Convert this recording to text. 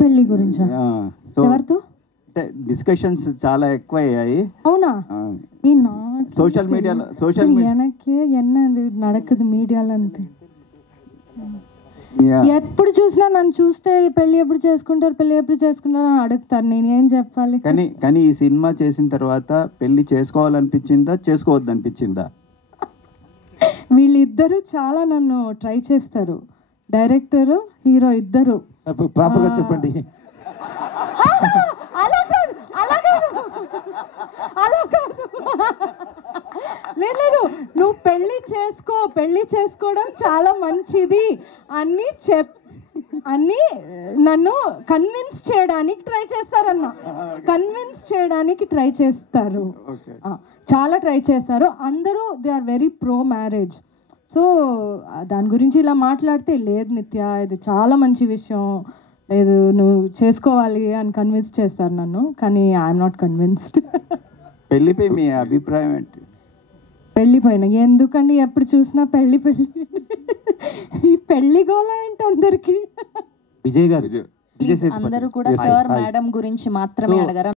పెళ్లి గురించి సో ఎవరితో అంటే డిస్కషన్స్ చాలా ఎక్కువ అయ్యాయి. అవునా? ఈ సోషల్ మీడియాలో ఎనకే ఎన్న నడకదు మీడియాలో అంతే. ఎప్పుడు చూసినా నన్ను చూస్తే పెళ్లి ఎప్పుడు చేసుకుంటారు పెళ్లి ఎప్పుడు చేసుకుంటారు అని అడుగుతారు. నేను ఏం చెప్పాలి? కానీ ఈ సినిమా చేసిన తర్వాత పెళ్లి చేసుకోవాలనిపించిందా చేసుకోవద్దనిపించిందా? వీళ్ళిద్దరూ చాలా నన్ను ట్రై చేస్తారు, డైరెక్టర్ హీరో ఇద్దరు. ప్రాపర్గా చెప్పండి. లేదు, నువ్వు పెళ్లి చేసుకోవడం చాలా మంచిది అని నన్ను కన్విన్స్ చేయడానికి ట్రై చేస్తారు. చాలా ట్రై చేస్తారు అందరూ. They are very pro marriage. So దాని గురించి ఇలా మాట్లాడితే లేదు నిత్య ఇది చాలా మంచి విషయం, లేదు నువ్వు చేసుకోవాలి అని కన్విన్స్ చేస్తారు నన్ను. కానీ ఐఎమ్ నాట్ కన్విన్స్డ్. పెళ్లిపై మీ అభిప్రాయం ఏంటి? పెళ్ళిపోయినా ఎందుకండి ఎప్పుడు చూసినా పెళ్లి ఈ పెళ్లి గోళ ఏంటి అందరికి? విజయ్ గారు అందరూ కూడా సార్ మేడం గురించి మాత్రమే అడగరు.